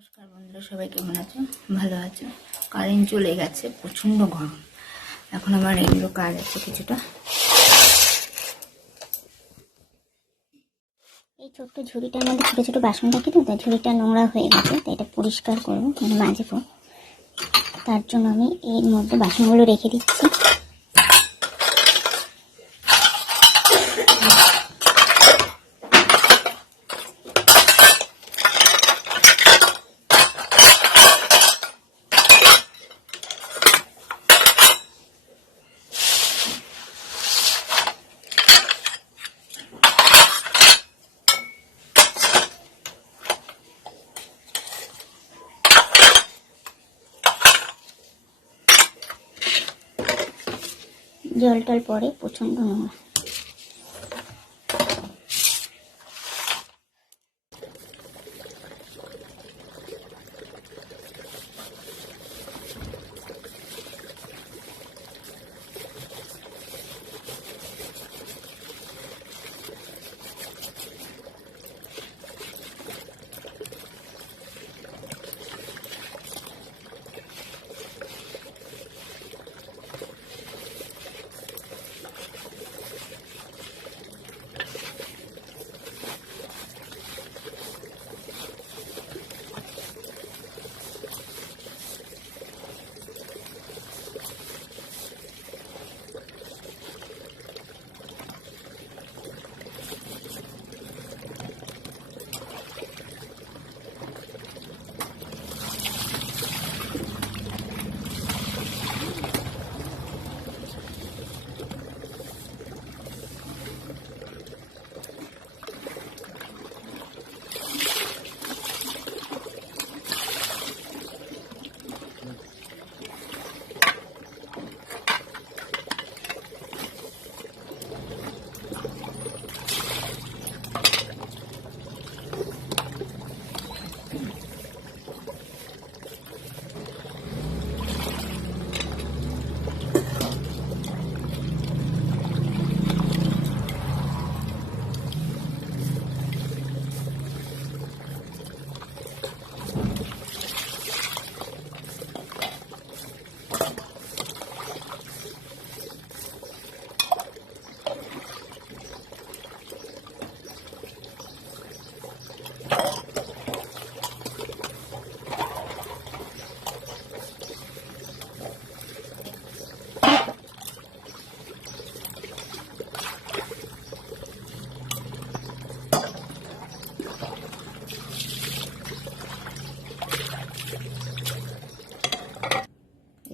নমস্কার বন্ধুরা, সবাই কেমন আছো ভালো আছো কারেন্ট চলে গেছে, প্রচণ্ড গরম। এখন আমার এগুলো কাজ আছে কিছুটা। এই ছোট্ট ঝুড়িটার মধ্যে ছোটো ছোটো বাসন রাখি তো তাই ঝুড়িটা নোংরা হয়ে গেছে তাই এটা পরিষ্কার করব মানে মাজবো তার জন্য আমি এর মধ্যে বাসনগুলো রেখে দিচ্ছি। জল টল পরে প্রচণ্ড নোংরা।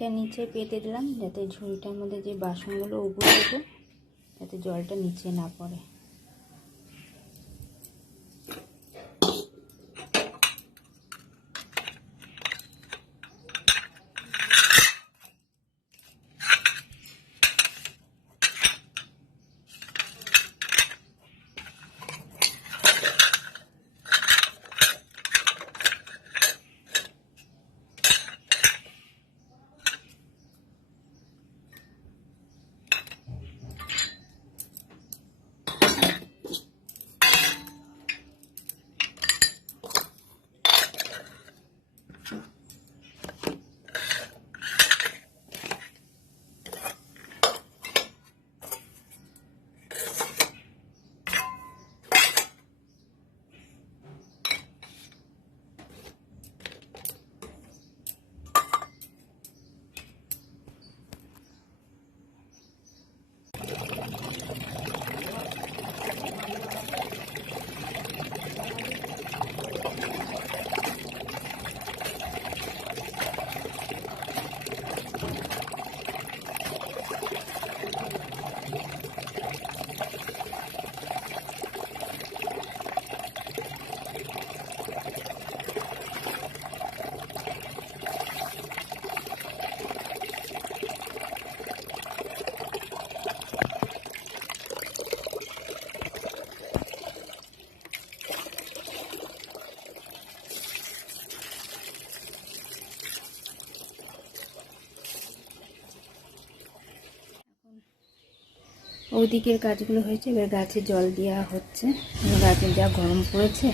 এটা নিচে পেতে দিলাম, যাতে ঝুড়িটার মধ্যে যে বাসনগুলো উপরে যাতে জলটা নিচে না পড়ে। ওইদিকের কাজগুলো হয়েছে এবার গাছে জল দেওয়া হচ্ছে। গাছে যা গরম পড়েছে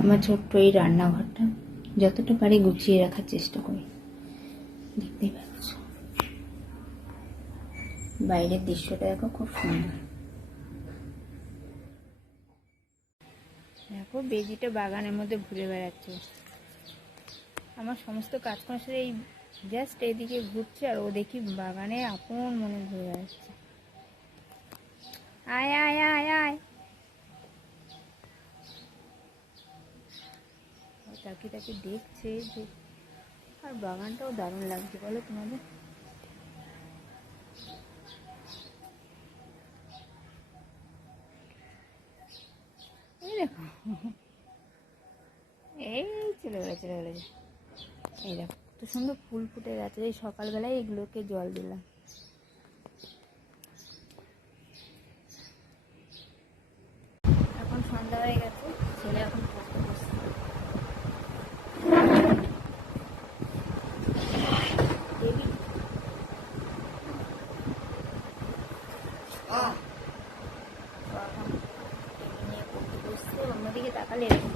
আমার ছোট্ট এই রান্নাঘরটা যতটা পারি গুছিয়ে রাখার চেষ্টা করি। দেখতেই পাচ্ছ। বাইরের দৃশ্যটা দেখো খুব সুন্দর। দেখো, বেজিটা বাগানের মধ্যে ঘুরে বেড়াচ্ছে। আমার সমস্ত কাজকর্ম সেরে এই জাস্ট এদিকে ঘুরছে আর ও দেখি বাগানে আপন মনে ঘুরে বেড়াচ্ছে। আয় আয় আয় আয়। তাকে তাকে দেখছে যে আর বাগানটাও দারুণ লাগছে, বলো তোমাদের। এই দেখো। এই চলে গেলে চলে গেলে এই দেখো তো সুন্দর ফুল ফুটে গেছে। এই সকালবেলায় এগুলোকে জল দিলাম। এখন সন্ধ্যা হয়ে গেছে, ছেলে এখন পড়তে বসছে দেবী তো এখন টেবিল নিয়ে পড়তে বসছে অন্যদিকে তাকালে এরকম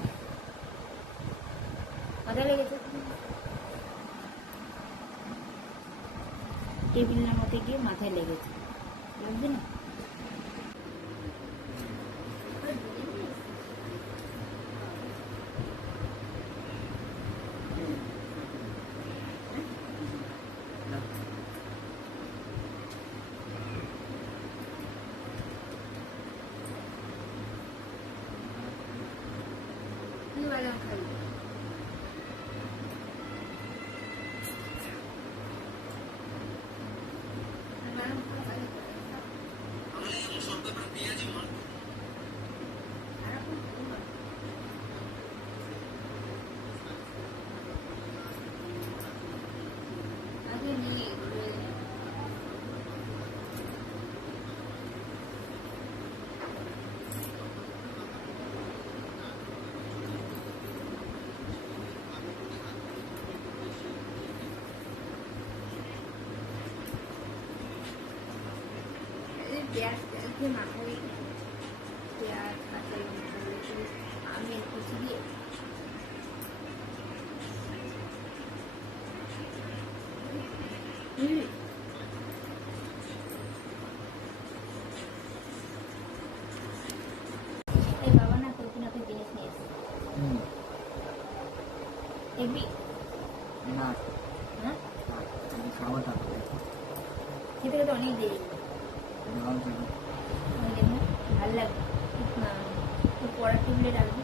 মাথায় লেগেছে। টেবিল নামাতে গিয়ে মাথায় লেগেছে। লাগবে না? দেখবি না হ্যাঁ খেতে খেতে অনেক দেরি। ভালো লাগবে পড়ার টেবিলে রাখবি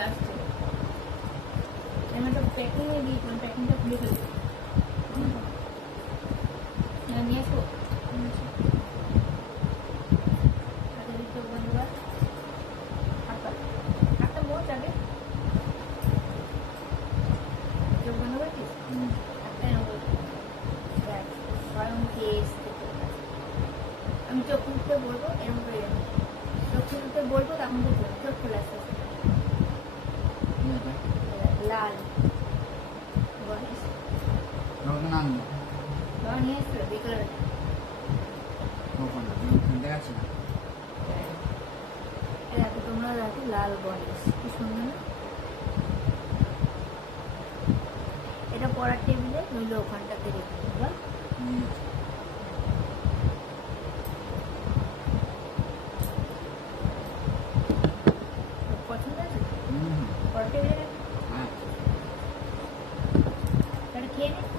আসছি আমি তো প্যাকিং এ দিই প্যাকিংটা খুলে ফেলব না, নিয়ে আসব হাতে দিতে চোখ বন্ধ কর হাত পাত হাতটা মোচ আগে চোখ বন্ধ করছিস হুম, হাতটা এরকম করছিস দেখ গরম কেস আমি চোখ খুলতে বলব এরকম করে। চোখ খুলতে বলব তখন তো চোখ খুলে। লাল। নিয়ে এসছিল বিকেলবেলা দেখো তোমরা দেখো লাল গণেশ কি সুন্দর না? এটা পড়ার টেবিলে নইলে ওখানটাতে রেখে দেবো Yes.